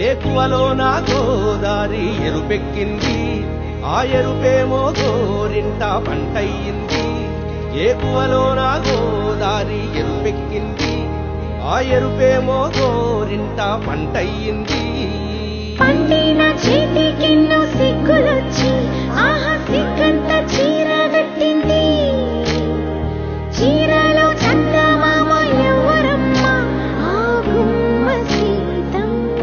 ఏకువలో నా గోదారి ఎరుపెక్కింది, ఆ ఎరుపేమో గోరింట పంటయ్యింది. ఏకువలో నా గోదారి ఎరుపెక్కింది, ఆ ఎరుపేమో గోరింట పంటయ్యింది. పండిన చేతికెన్నో సిగ్గులొచ్చి ఆహా సిగ్గంత చీర కట్టింది. చీరలో చందమామ ఎవరమ్మ, ఆ గుమ్మ సీతమ్మ.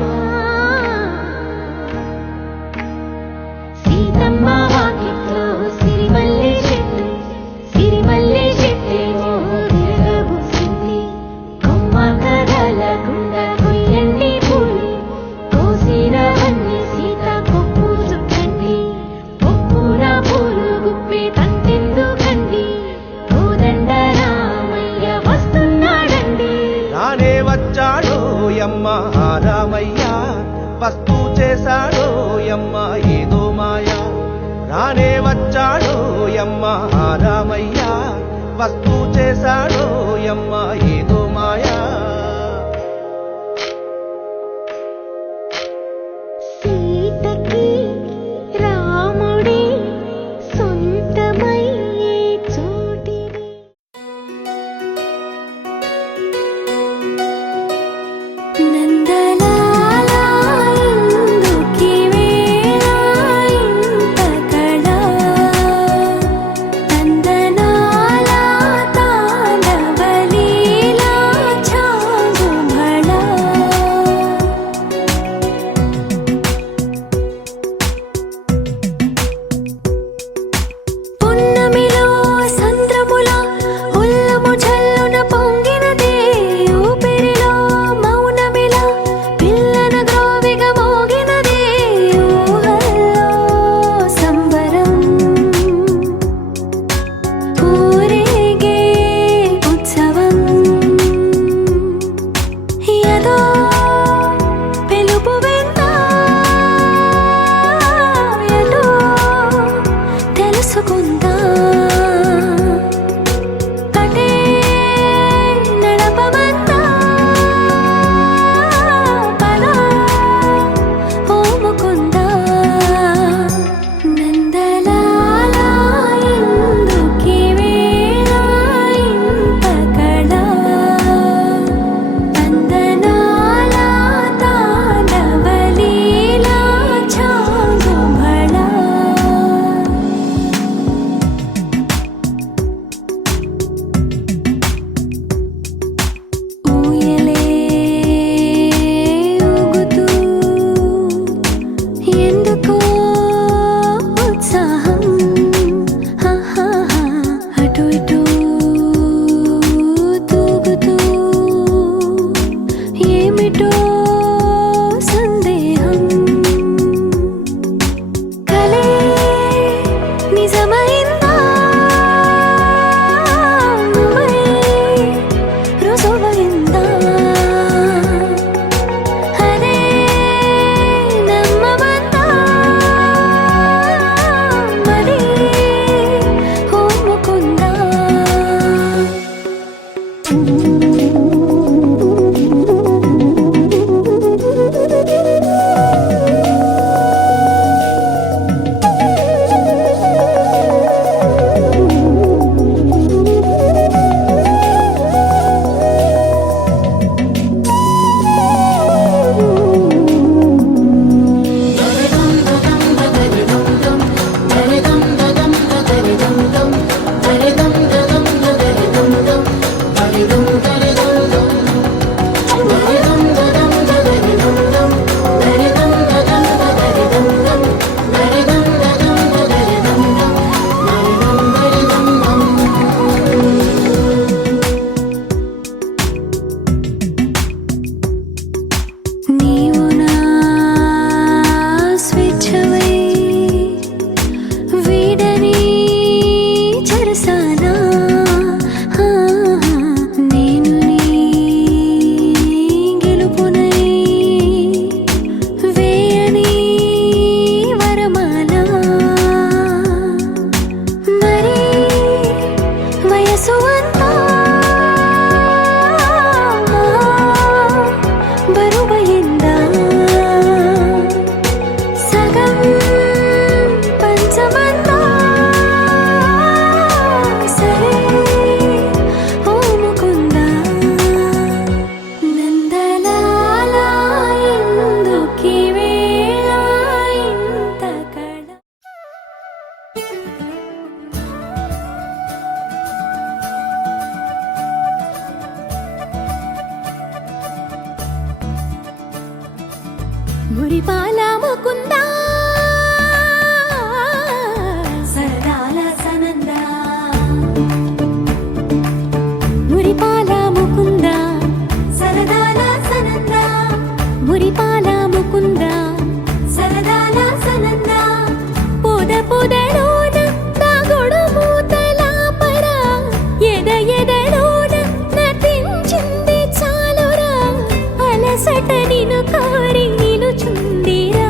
సీతమ్మ వాకిట్లో సిరిమల్లె చెట్టు, సిరిమల్లె చెట్టేమో విరగబూసింది. కొమ్మ కదలకుండా కొయ్యండి పూలు, కోసినవన్నీ సీత కొప్పు చుట్టండి. కొప్పున పూలు గుప్పే తంతెందుకండి, కోదండ రామయ్య వస్తున్నాడండి. రానే వచ్చాడో యమ్మ ఆ రామయ్య, వస్తూ చేశాడో యమ్మ ఏదో మాయా. రానే వచ్చాడో యమ్మ ఆ రామయ్య, వస్తూ చేశాడో యమ్మ ఏదో మాయా. సీతకి రాముడే సొంతమయ్యే చోటిది. నందలాల ఇందుకి వేళ ఇంత కళ, నందనాల తాండవలీల మురిపాల ముకుందా సరదాల సనందా మురిపాల ముకుందా సరదాల సనందా మురిపాల ముకుందా సరదాల సనందా పొద పొదలోన తాగుడు మూతల పరా ఎద ఎదలోన నటించింది చాలురా అలసట నిన్ను కోరి నిలుచుందిరా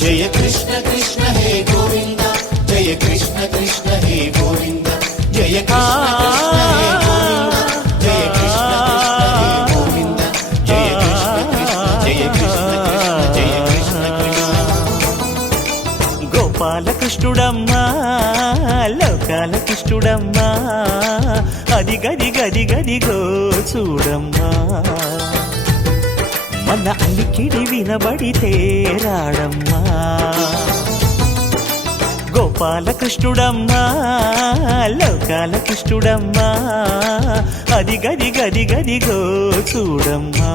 జయ కృష్ణ కృష్ణ హే గోవింద జయ కృష్ణ కృష్ణ హే గోవింద జయ కృష్ణ కృష్ణ హే గోవింద జయ కృష్ణ కృష్ణ హే గోవింద జయ కృష్ణ కృష్ణ జయ కృష్ణ కృష్ణ గోపాలకృష్ణుడమ్మా లోకాలకృష్ణుడమ్మా అది గది గది గదిగో చూడమ్మా మన అలికిడి వినబడితే రాడమ్మా గోపాలకృష్ణుడమ్మా లోకాలకృష్ణుడమ్మా అది గది గది గదిగో చూడమ్మా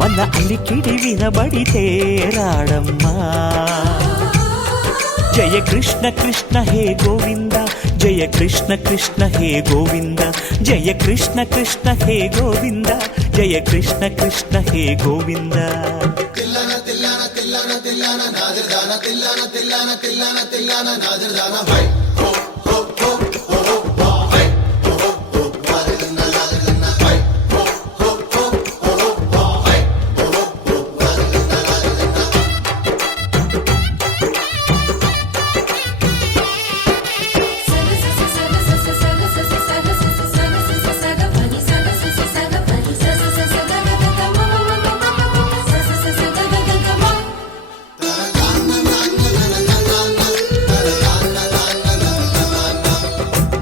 మన అలికిడి వినబడితే రాడమ్మా జయ కృష్ణ కృష్ణ హే గోవింద జయ కృష్ణ కృష్ణ హే గోవింద జయ కృష్ణ కృష్ణ హే గోవింద జయ కృష్ణ కృష్ణ హే గోవింద తిల్లన తిల్లన తిల్లన తిల్లన నాదిర్దాన తిల్లన తిల్లన తిల్లన తిల్లన నాదిర్దాన హై హో హో హో హో హో హై హో హో నాదిర్దాన నాదిర్దాన హై హో హో హో హో హో హై హో హో నాదిర్దాన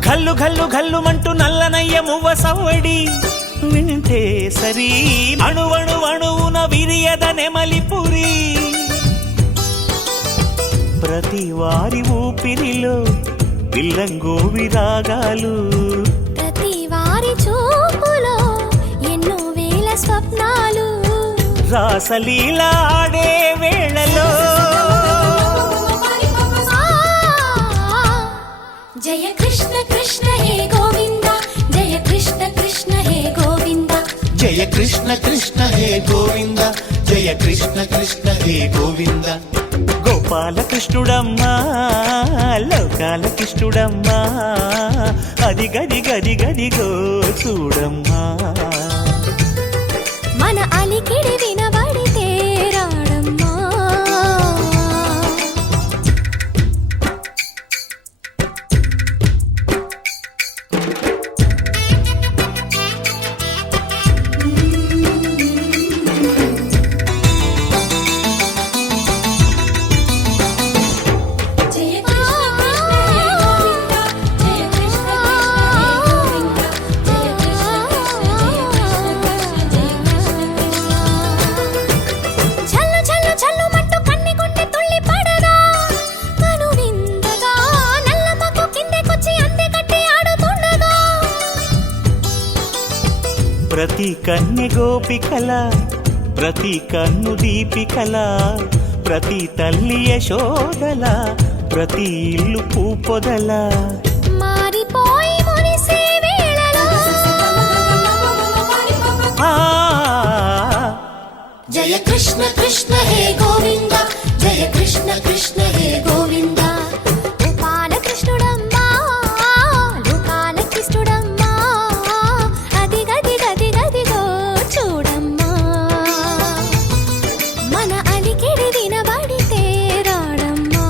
ఘల్లు ఘల్లు ఘల్లుమంటూ నల్లనయ్య మువ్వ సవ్వడి వింటే సరి అణువణు అణువున విరియద నెమలిపురి ప్రతి వారి ఊపిరిలో పిల్లంగోవి రాగాలు ప్రతి వారి చూపులో ఎన్నో వేల స్వప్నాలు రాసలీల ఆడే వేళలో జయ కృష్ణ కృష్ణ హే గోవింద జయ కృష్ణ కృష్ణ హే గోవింద జయ కృష్ణ కృష్ణ హే గోవింద జయ కృష్ణ కృష్ణ హే గోవింద గోపాలకృష్ణుడమ్మా లోకాలకృష్ణుడమ్మా అది గది గది గదిగో చూడమ్మా మన అలికిడి వినబడితే రాడమ్మా ప్రతి కన్నె గోపికల ప్రతి కన్ను దీపికల ప్రతి తల్లి యశోదల ప్రతి ఇల్లు పూపొదల మారిపోయి మురిసే వేళలో జయ కృష్ణ కృష్ణ హే గోవింద జయ కృష్ణ కృష్ణ హే గోవింద గోపాలకృష్ణుడమ్మా లోకాలకృష్ణుడమ్మా అది గది గది గదిగో చూడమ్మా మన అలికిడి వినబడితే రాడమ్మా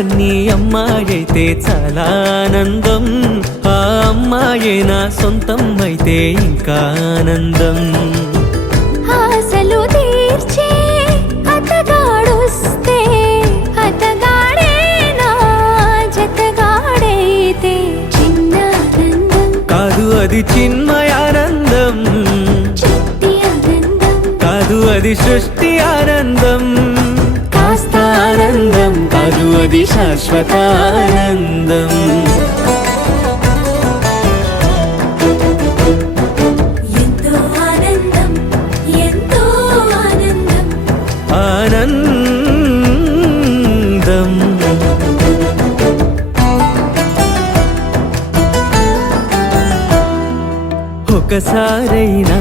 కన్నీ అమ్మాయైతే చాలా ఆనందం, ఆ అమ్మాయే నా సొంతం అయితే ఇంకా ఆనందం. ఆశలు తీర్చే అతగాడొస్తే అతగాడే నా జతగాడైతే చిన్న ఆనందం కాదు అది చిన్మయానందం, చిట్టి ఆనందం కాదు అది సృష్టి ఆనందం, కాస్త ఆనందం కాదు అది శాశ్వత ఆనందం. ఎంతో ఆనందం ఎంతో ఆనందం ఆనందం. ఒకసారైనా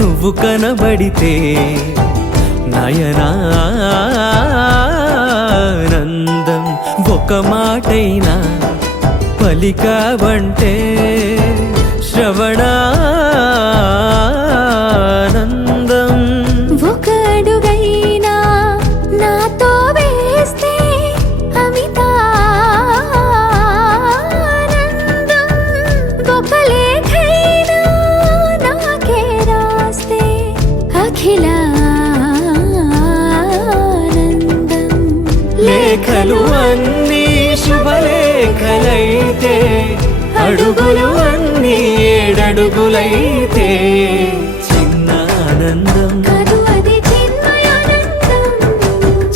నువ్వు కనబడితే నయనానందం, ఒక మాటైనా పలికావంటే శ్రవణానందం. ఒక అడుగైనా నాతో వేస్తే అమితానందం, ఒక లేఖైనా నాకే రాస్తే అఖిలానందం. లేఖలు అన్నీ శుభలేఖలైతే, అడుగులు అన్నీ 7 అడుగులైతే చిన్న ఆనందం కాదు అది చిన్మయానందం,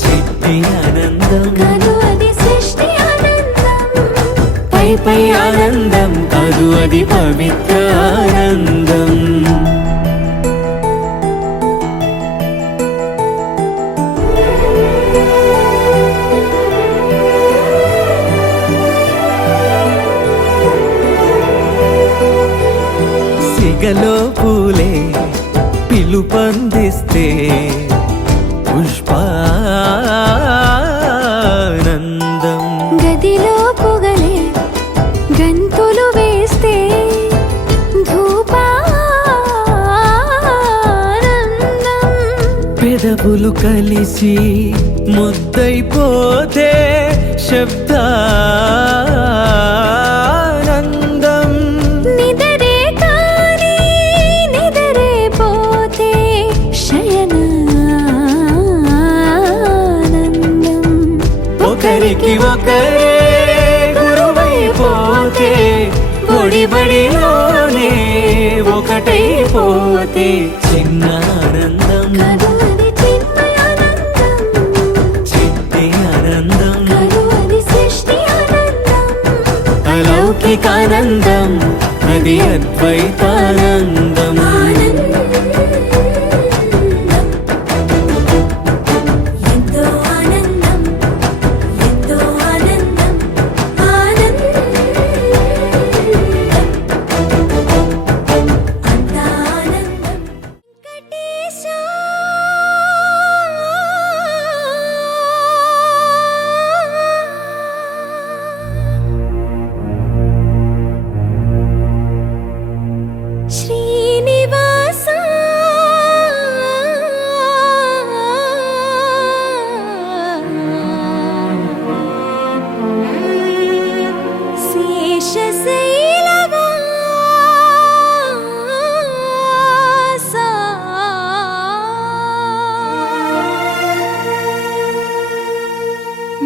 చిట్టి ఆనందం, కాదు అది సృష్టి ఆనందం, పై పై ఆనందం కాదు అది పవిత్ర ఆనందం. సిగలో పూలే పిలుపందిస్తే పుష్పానందం, గదిలో పొగలే గంతులు వేస్తే ధూపానందం, పెదవులు కలిసి ముద్దైపోతే శబ్దానందం, నిదరే కాని నిదరే పోతే శయనానందం, ఒకరికి ఒకరే గురువైపోతే ఒడిబడిలోనే ఒకటైపోతే చిన్న ఆనందం, కాదు అది చిన్మయానందం, చిట్టి ఆనందం, కాదు అది సృష్టి ఆనందం, అలౌకికానందం అది అద్వైతానందం. ఎంతో ఆనందం ఎంతో ఆనందం ఆనందం, అంత ఆనందం. వెంకటేశా శ్రీనివాస శేషశైలవాస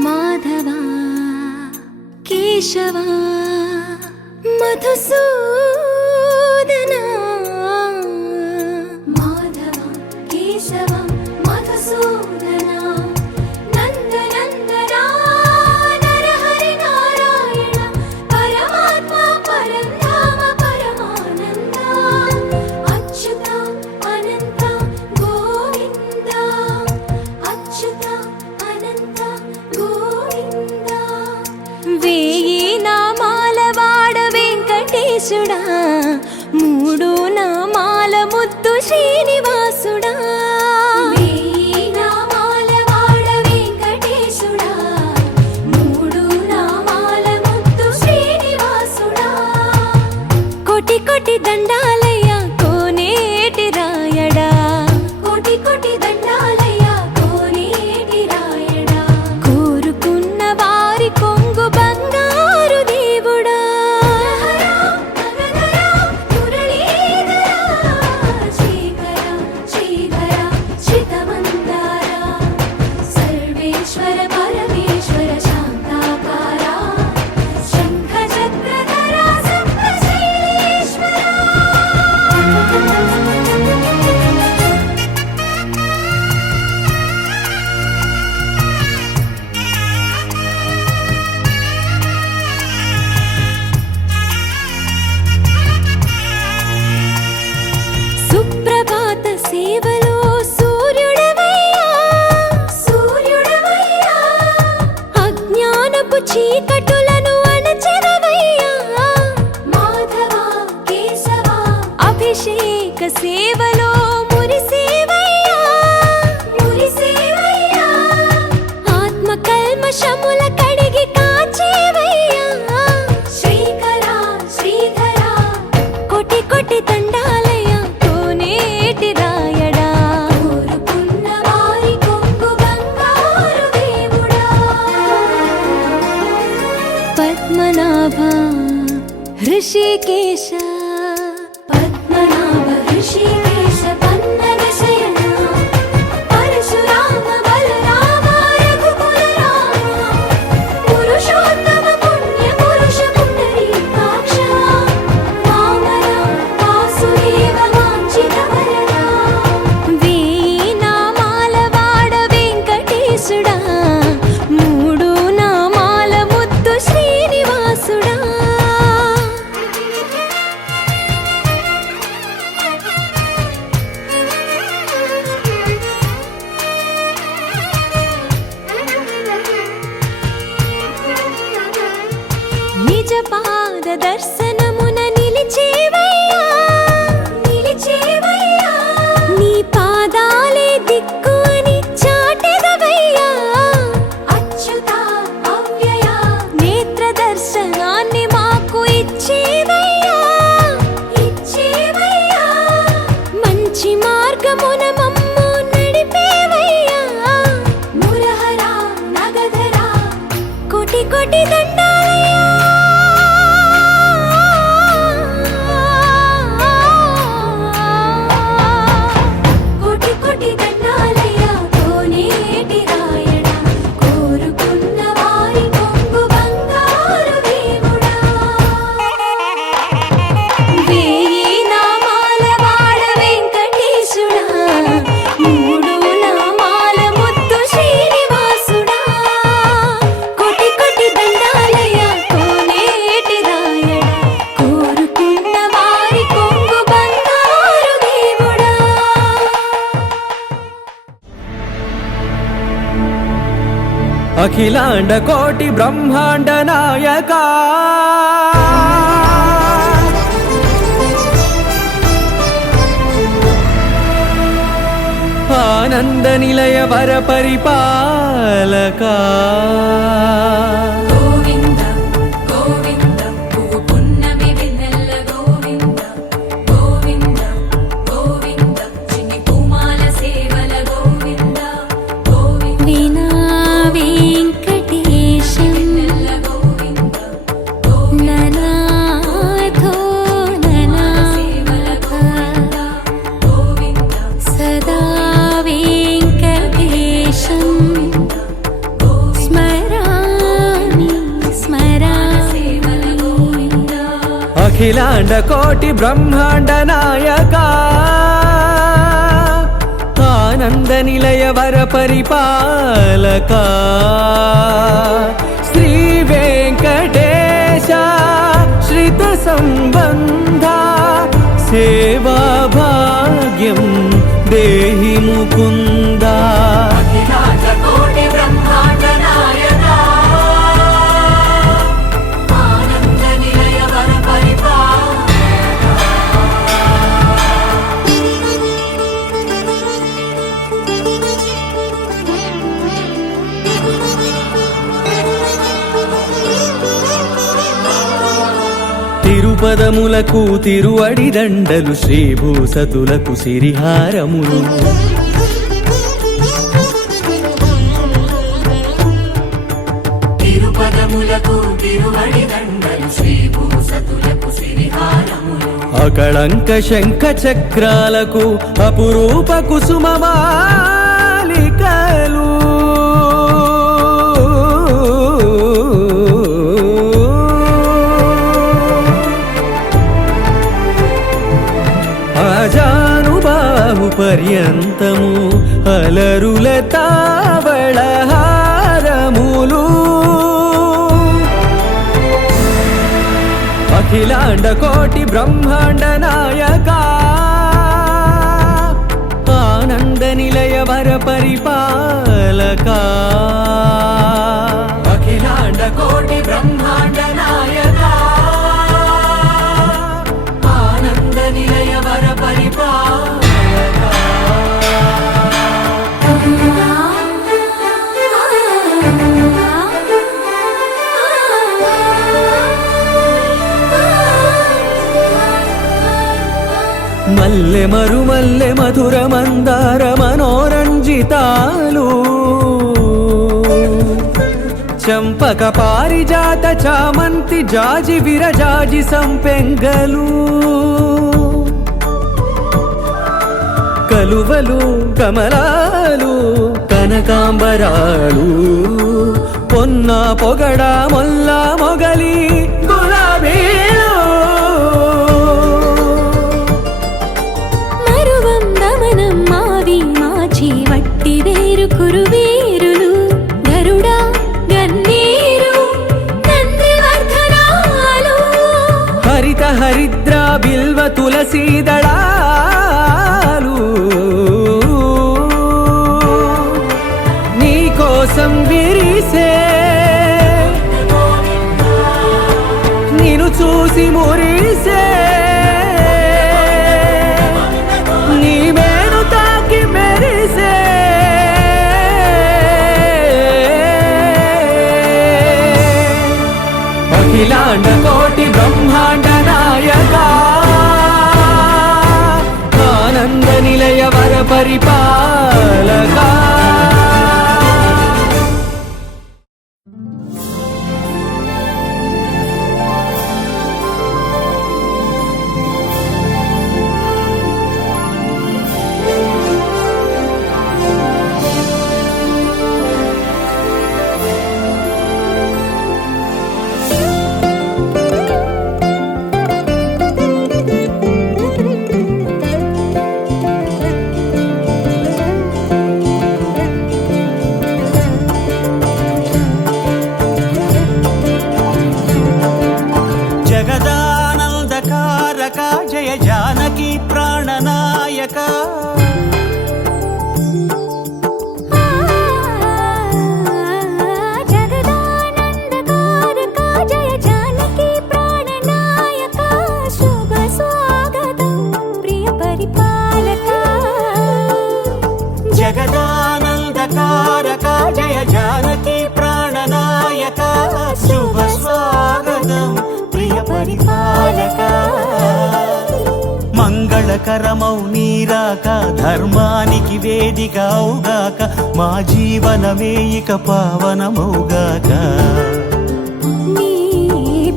మాధవా కేశవా మధుసూదనా, మాధవ కేశవ మధుసూదనా, నందనందనా నరహరి నారాయణ పరమాత్మ పరంధామ పరమానంద, అచ్యుత అనంత గోవింద, అచ్యుత అనంత గోవింద. వేయి నామాల వాడ వెంకటేశుడా, 3 నామాల ముద్దు శ్రీనివాసుడా. వేయి నామాల వాడ వెంకటేశుడా, 3 నామాల ముద్దు శ్రీనివాసుడా. కోటి కోటి దండాలయ్యా కోనేటి రాయడా, కోటి కోటి దండాలయ్యా కోనేటి రాయడా. కోరుకున్న ऋषिकेश पद्मनाभ ऋषिकेश पन्नग शयन परशुराम बलराम रघुकुल राम पुरुषोत्तम पुण्य पुरुष पुंडरीकाक्ष वामन वासुदेव वाञ्छित वरदा वेయి నామాల వాడ వెంకటేశుడా మూడు నామాల ముద్దు శ్రీనివాసుడా నిజ పాద దర్శనమున నిలిచేవయ్యా నీ పాదాలే దిక్కు అని చాటెదవయ్యా అచ్యుత అవ్యయ నేత్ర దర్శనాన్ని మాకు ఇచ్చేవయ్యా మంచి మార్గమున మమ్ము నడిపేవయ్యా మురహర నగధర కోటి కోటి దండాలయ్యా కోటి కోటి దండాలయ్యా కోనేటి రాయణ కోరుకున్న వారి కొంగు బంగారు దేవుడా వేయి నామాల వాడ వెంకటేశుడా మూడు నామాల ముద్దు శ్రీనివాసుడా కోటి కోటి దండాలయ్యా కోనేటి రాయణ కోరుకున్న వారి కొంగు బంగారు దేవుడా అఖిలాండ కోటి బ్రహ్మాండ నాయక ఆనంద నిలయ వర పరిపాలక గోవింద గోవింద పువ్వు పున్నమి వెన్నెల గోవింద గోవింద గోవింద చిన్ని పూమాల సేవల గోవింద గోవింద వీణా వెంకటేశం వెన్నెల గోవింద ననాథో ననా సేవల గోవింద గోవింద సదా వెంకటేశం స్మరామి స్మరామి అఖిలాండ కోటి బ్రహ్మాండ నాయక ఆనంద నిలయ వర పరిపాలక శ్రీ వెంకటేశ శ్రిత సంబంధ సేవా భాగ్యం దేహి ముకుంద కోటి బ్రహ్మాండ నాయక ఆనంద నిలయ వర తిరుపదములకు తిరువడి దండలు శ్రీభూసతులకు సిరిహారములు తిరుపదములకు తిరువడి దండలు శ్రీభూసతులకు సిరిహారములు అకళంక శంఖ చక్రాలకు అపురూప కుసుమమాలికలు అజానుబాహు పర్యంతము అలరుల తావళహారములు అఖిలాండ కోటి బ్రహ్మాండ నాయక ఆనంద నిలయ వర పరిపాలక అఖిలాండ కోటి బ్రహ్మాండ నాయక ఆనంద నిలయ వర పరిపాలక మల్లె మరుమల్లె మధుర మందార మనోరంజితాలు చంపక పారిజాత చామంతి జాజి విరజాజి సంపెంగలు కలువలు కమలాలు కనకాంబరాలు పొన్న పొగడ మొల్ల మొగలి గులాబీలు మరువం దమనం మావి మాచి వట్టి వేరు కురువీరులు గరుడా గన్నీరు నందివర్ధనాలు హరిత హరిద్ర బిల్వ తులసీ దళాలు నీ కోసం విరిసే నిన్ను చూసి మురిసే నీ మేను తాకి మెరిసే అఖిలాండ కోటి బ్రహ్మాండ నాయక ఆనంద నిలయ వర పరిపాలక జగదానందకారక జయ జానకి ప్రాణనాయక జగదానందకారక జయ జానకి ప్రాణనాయక శుభ స్వాగతం ప్రియ పరిపాలక జగదానందకారక జయ జానకి ప్రాణనాయక శుభ స్వాగతం ప్రియ పరిపాలక మంగళకరమౌ నీరాక ధర్మానికి వేదిక అవుగాక మా జీవనమే ఇక పావనమౌగాక నీ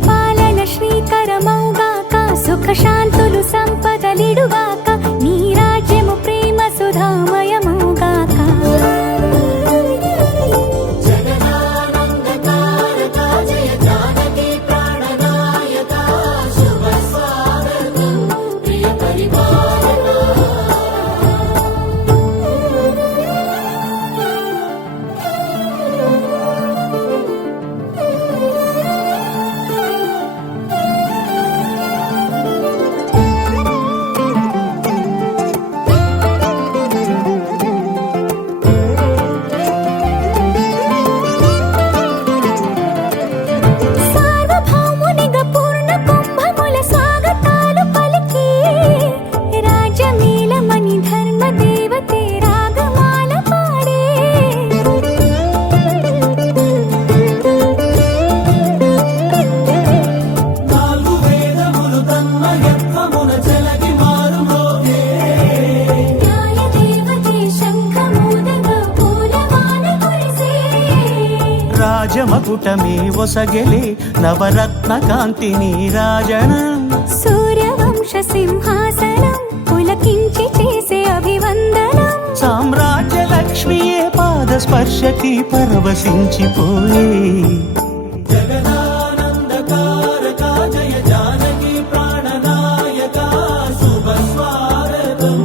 పాలన శ్రీకరమౌగాక సుఖ శాంతులు సంపదలిడుగాక నీ రాజ్యము ప్రేమ సుధామయమౌగాక సార్వభౌమునిగా పూర్ణ కుంభముల స్వాగతాలు పలికి రాజమేళమణి ధర్మ దేవతే రాగమాల పాడే నాలుగు వేదములు తన్మయత్వమున చెలగి మారుమోగే న్యాయ దేవతే శంఖమూదగా పూలవాన కురిసే రాజమకుటమే ఒసగెలే నవరత్న కాంతి నీరాజనం సూర్యవంశ సింహాసనం పులకించి చేసే అభివందనం సామ్రాజ్య లక్ష్మియే పాద స్పర్శకి పరవశించిపోయే జగదానందకారక జయ జానకి ప్రాణనాయక శుభ స్వాగతం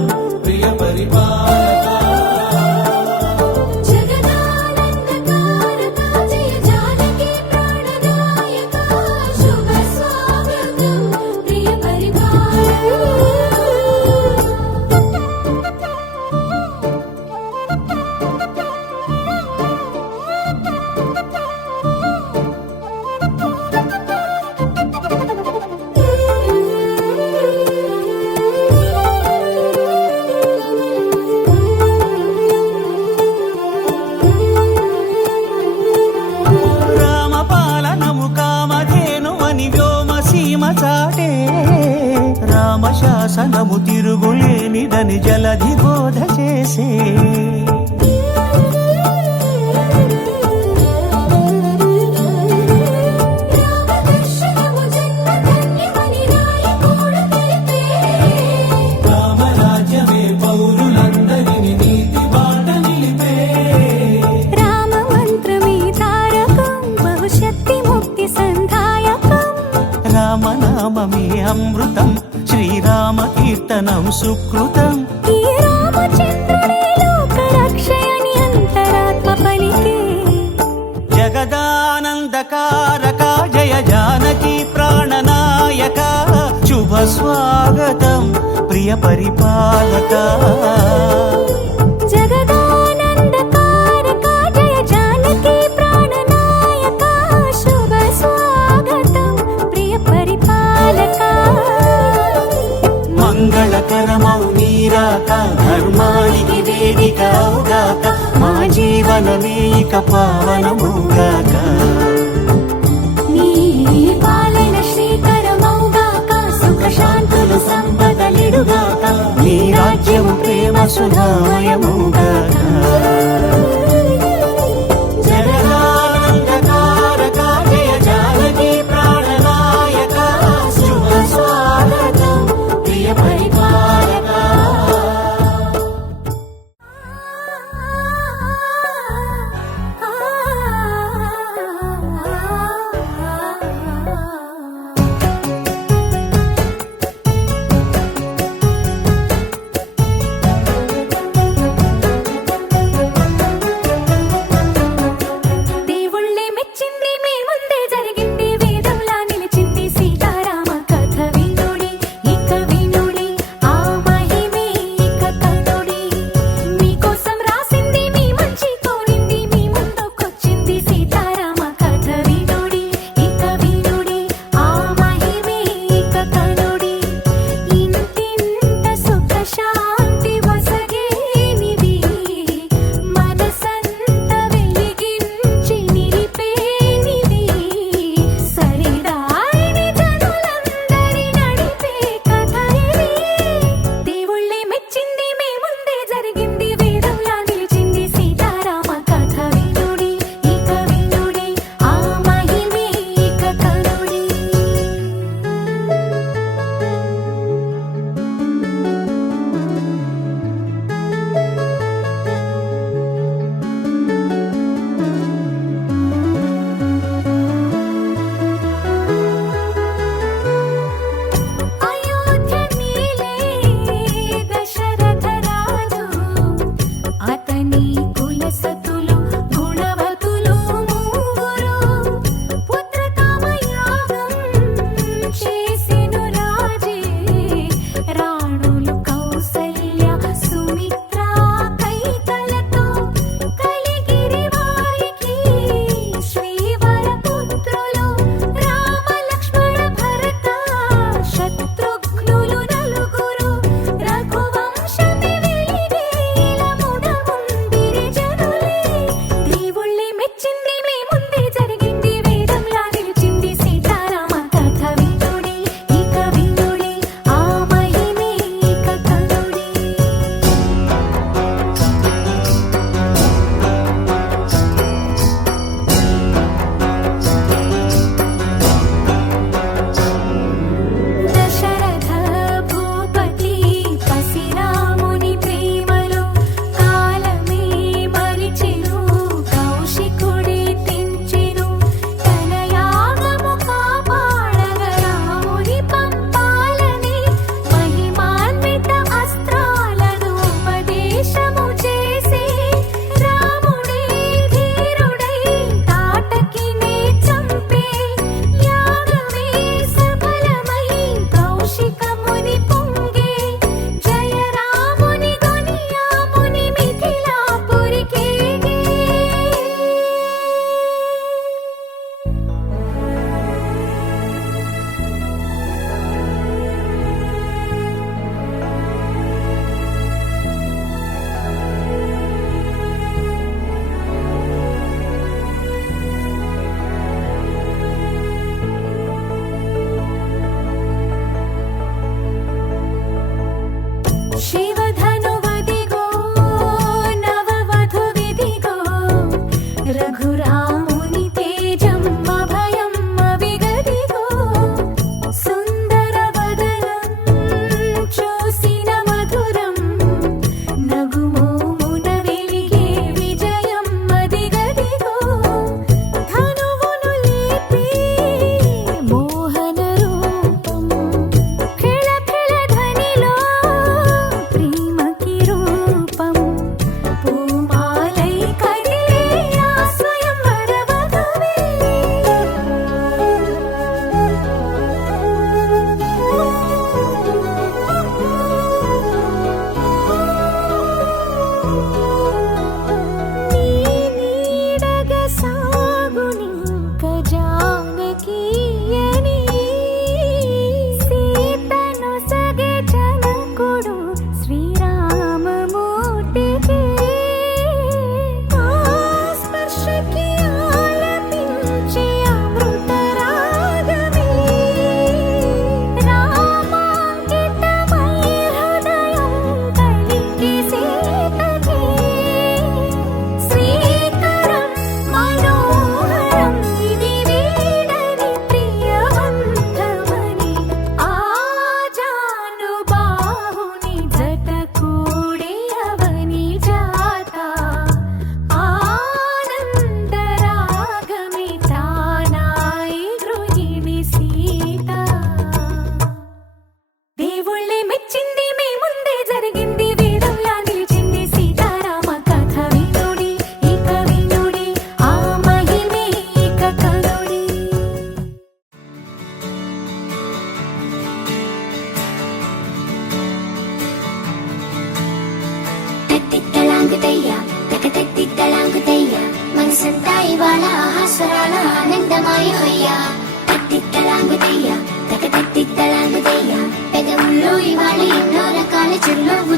ప్రియ పరిపాలక జగదానందకారక జయ జానకి ప్రాణనాయక శుభ స్వాగతం ప్రియ రామపాలనము కామధేను అని వ్యోమసీమ చాటే రామశాసనము తిరుగులేనిదని జలధి బోధ చేసే రామనామమే అమృతం, శ్రీరామ కీర్తనం సుకృతం. ఈ రామచంద్రుడే లోకరక్షయని అంతరాత్మ పలికే. జగదానందకారక జయ జానకి ప్రాణనాయక, శుభ స్వాగతం ప్రియ పరిపాలక. జగదానందకారక జయ జానకి ప్రాణనాయక, శుభ స్వాగతం ప్రియ పరిపాలక. మంగళకరమౌ నీరాక, ధర్మానికి వేదిక అవుగాక, మా జీవనమే ఇక పావనముగాక. నీ పాలన శ్రీకరమౌగాక, సుఖ శాంతులు సంపదలిడుగాక, నీ రాజ్యము ప్రేమ సుధామయముగాక. జగదానందకారక జయ జానకి ప్రాణనాయక, శుభ స్వాగతం ప్రియ పరిపాలక.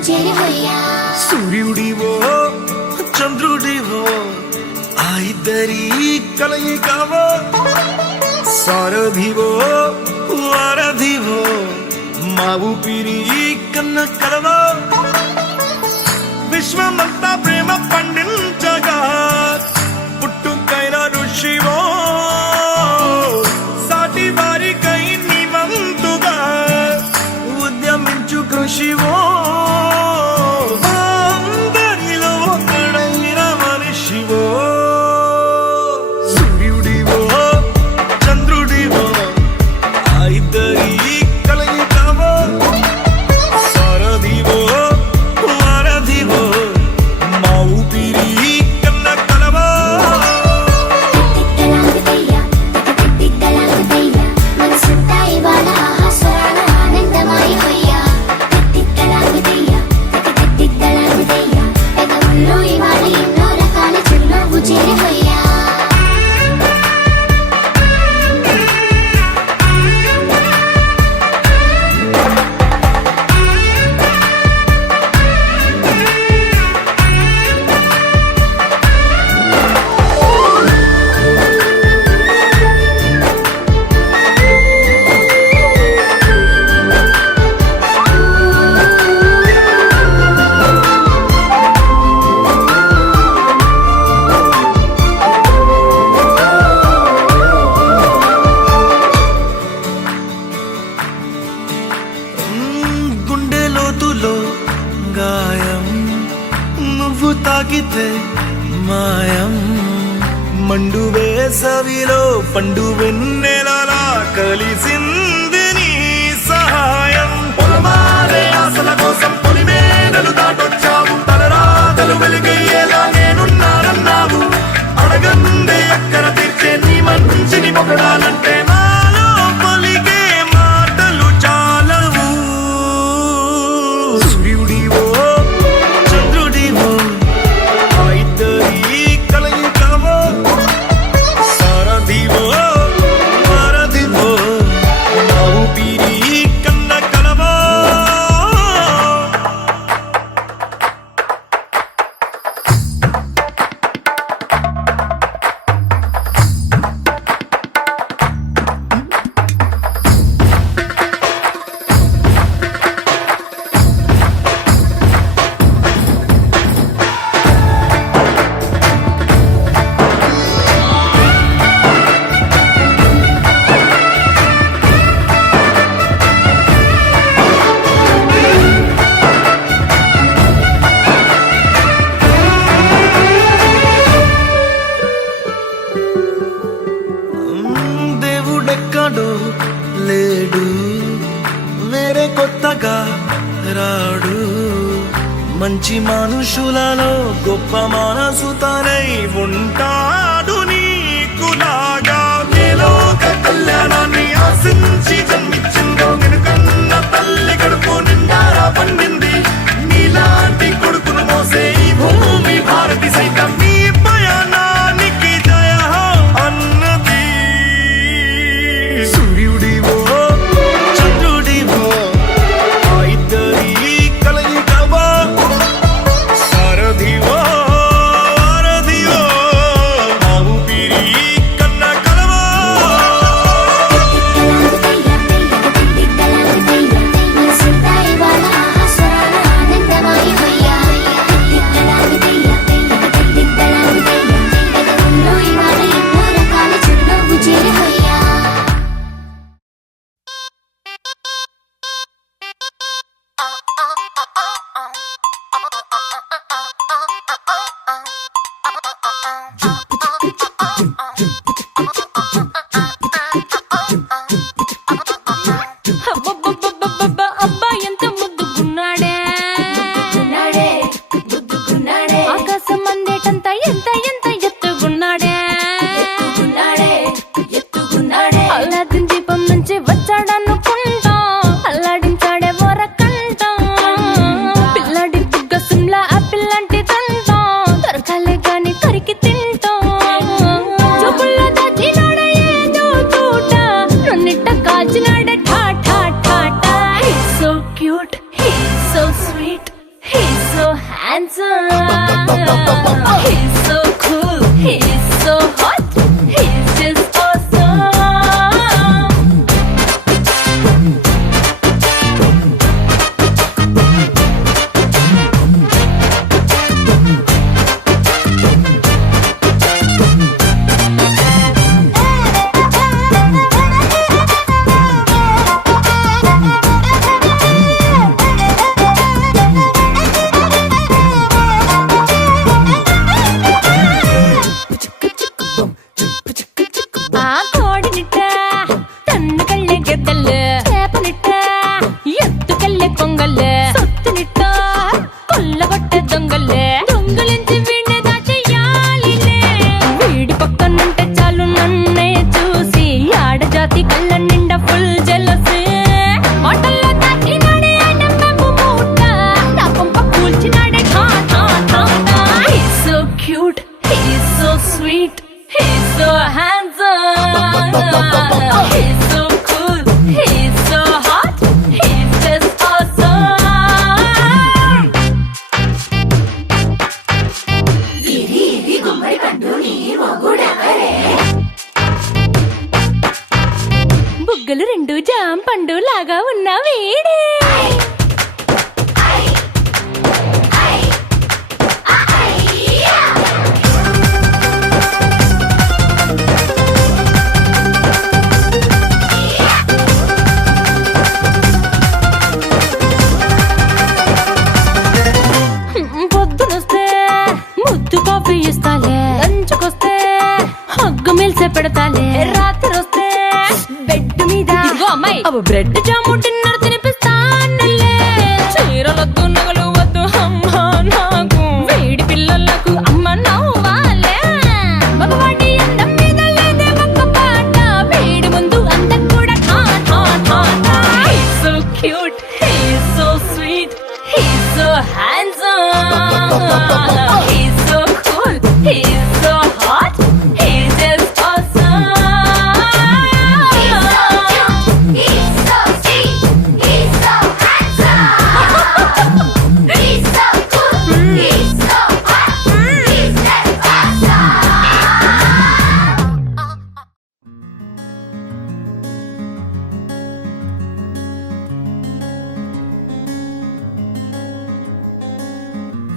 చేరిపోయా సూర్యుడివో చంద్రుడివో ఆ ఇద్దరి కలయికవో సారథివో వారధివో మా ఊపిరి కన్న కలవో విశ్వమంతా ప్రేమ పండించగా పుట్టుకైన ఋషివో సాటి వారికై నివంతుగా ఉద్యమించు కృషివో అందరిలో ఒకడైన మనిషివో సూర్యుడివో చంద్రుడివో ఆ ఇద్దరి కలయికవో సారథివో వారధివో మా ఊపిరి కన్న కలవో తిక్కలాగుతయ్యా తిక్కలాగుతయ్యా మనసుంతా ఇవాళ ఆస్వాద ఆనందమాయిపోయా తిక్కలాగుతయ్యా తిక్కలాగుతయ్యా పెదవుల్లో ఇవాళ ఎన్నో రకాల చిరునవ్వు చేరిపోయా గుండె లోతులో గాయం నువ్వు తాకితే మాయం మండు వేసవిలో పండు వెన్నెలలా కలిసింది నీ సహాయం పొలమారే ఆశల కోసం పొలిమేరలు దాటొచ్చావు తలరాతలు వెలుగయ్యేలా నేనున్నానన్నావు అడగందే అక్కర తీర్చే నీ మంచిని పొగడాలంటే నాలో పలికే మాటలు చాలవు సూర్యుడివో చంద్రుడివో ఆ ఇద్దరి కలయికవో సారథివో వారధివో మా ఊపిరి కన్న కలవో దేవుడెక్కడో లేడు వేరే కొత్తగా రాడు మంచి మనుషులలో గొప్ప మనసు తనై ఉంటాడు నీకులాగా నేలోక కళ్యాణాన్ని ఆశించి జన్మించిందో నిన్నుకన్న తల్లి కడుపు నిండారా పండింది నీలాంటి కొడుకును మోసే ఈ భూమి భారతి సైతం నీ పయనానికి జయ అన్నది సూర్యుడివో చంద్రుడివో ఆ ఇద్దరి కలయికవో సారథివో వారధివో మా ఊపిరి కన్న కలవో తిక్కలాగుతయ్యా పండు లాగా ఉన్న వేడే పొద్దునొస్తే ముద్దు కాఫీ ఇస్తాలే, లంచ్కొస్తే హగ్గు మిల్సే పెడతాలే, రాత్రి వస్తే బెడ్ మీద అమ్మాయి బ్రెడ్ జాము డిన్నర్ తినిపిస్తానులే. చీరలొద్దు నగలు వద్దు అమ్మా నాకు, వేడి పిల్లలకు అమ్మ నవ్వాలే. మగవాడి అందం మీద లేదే ఒక్క పాట, వేడి ముందు అందం కూడా He's so cute, he's so sweet, he's so handsome, he's so cool, he's so hot, he's just awesome. He's so sweet, he's so handsome, he's so cool, he's so hot, he's just awesome.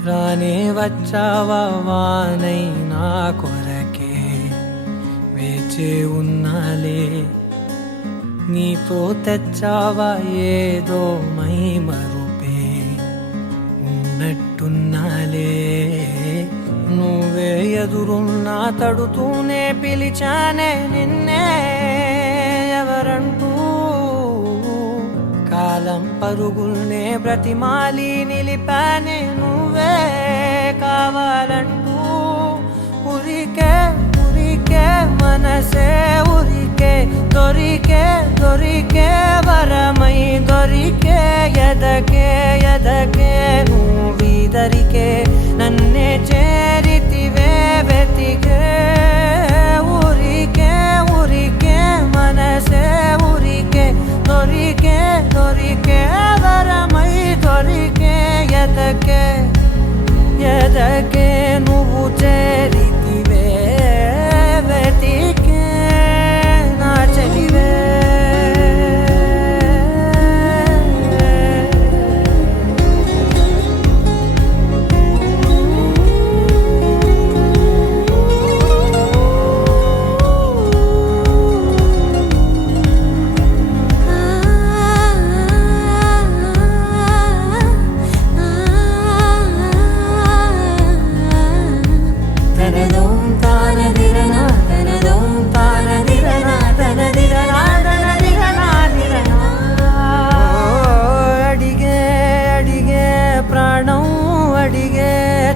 రానే వచ్చావా వానై నా కొరకే, వేచే ఉన్నాలే. నీతో తెచ్చావా ఏదో my మరుపే, ఉన్నట్టున్నాలే. నువ్వే ఎదురున్నా తడుతూనే పిలిచానే నిన్నే ఎవరంటూ, కాలం పరుగుల్నే బ్రతిమాలి నిలిపానే నువ్వే కావాలంటూ. ఉరికే ఉరికే మనసే ఉరికే, దొరికే దొరికే వరమై దొరికే, ఎదకే ఎదకే నువ్వీదరికే, నన్నే చేరితివే వెతికే. ఉరికే ఉరికే మనసే ఉరికే, దొరికే దొరికే వరమై దొరికే, ఎదకే ఎదకే నువ్వు చేరితివే వెతికే నా చెలివే. తనదోం తానదిరనా తనదోం తానదిరనా తనదిరనా తనదిరనా దిరనా. అడిగే అడిగే ప్రాణం అడిగే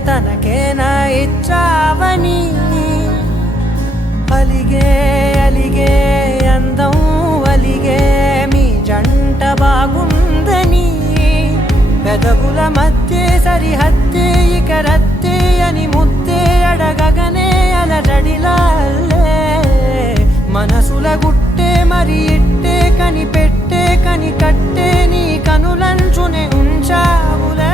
తనకేనా ఇచ్చావని, అలిగే అలిగే అందం అలిగే మీ జంట బాగుందని, పెదవుల మధ్య సరిహద్దే ఇక రద్దే అని ముద్దే అడగగనే అలజడిలాల్లే. మనసుల గుట్టే మరి ఇట్టే కనిపెట్టే కని కట్టే నీ కనులంచునే ఉంచావులే.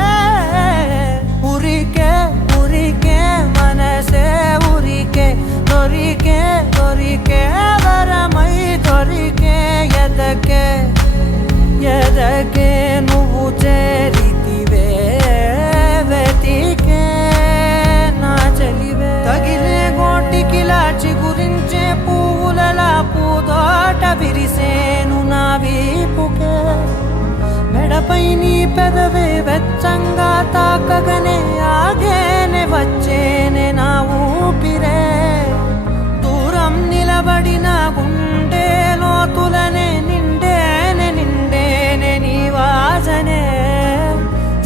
ఉరికే ఉరికే మనసే ఉరికే, దొరికే దొరికే వరమై దొరికే, ఎదకే ఎదకే నువ్వు చేరితివే వెతికే నా చెలివే. తగిలే గోటికిలా చిగురించే పువ్వులలా పూదోట విరిసేను నా వీపుకే, మెడపై నీ పెదవే వెచ్చంగా తాకగనే ఆగేనే వచ్చేనే నా ఊపిరే. దూరం నిలబడిన గుండె లోతులనే నిండేనే నిండేనే నీ వాసనే.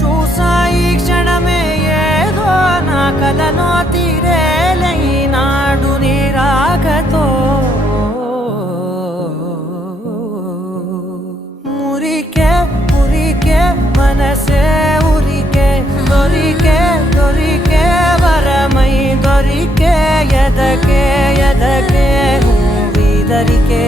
చూసా ఈ క్షణమే ఏదో నా కలలో తీరేలే నాడు నీ రాకతో. మురికే మురికే మనసే ఉరికే, దొరికే దొరికే వరమై దొరికే, ఎదకే ఎదకే నువ్వీదరికే,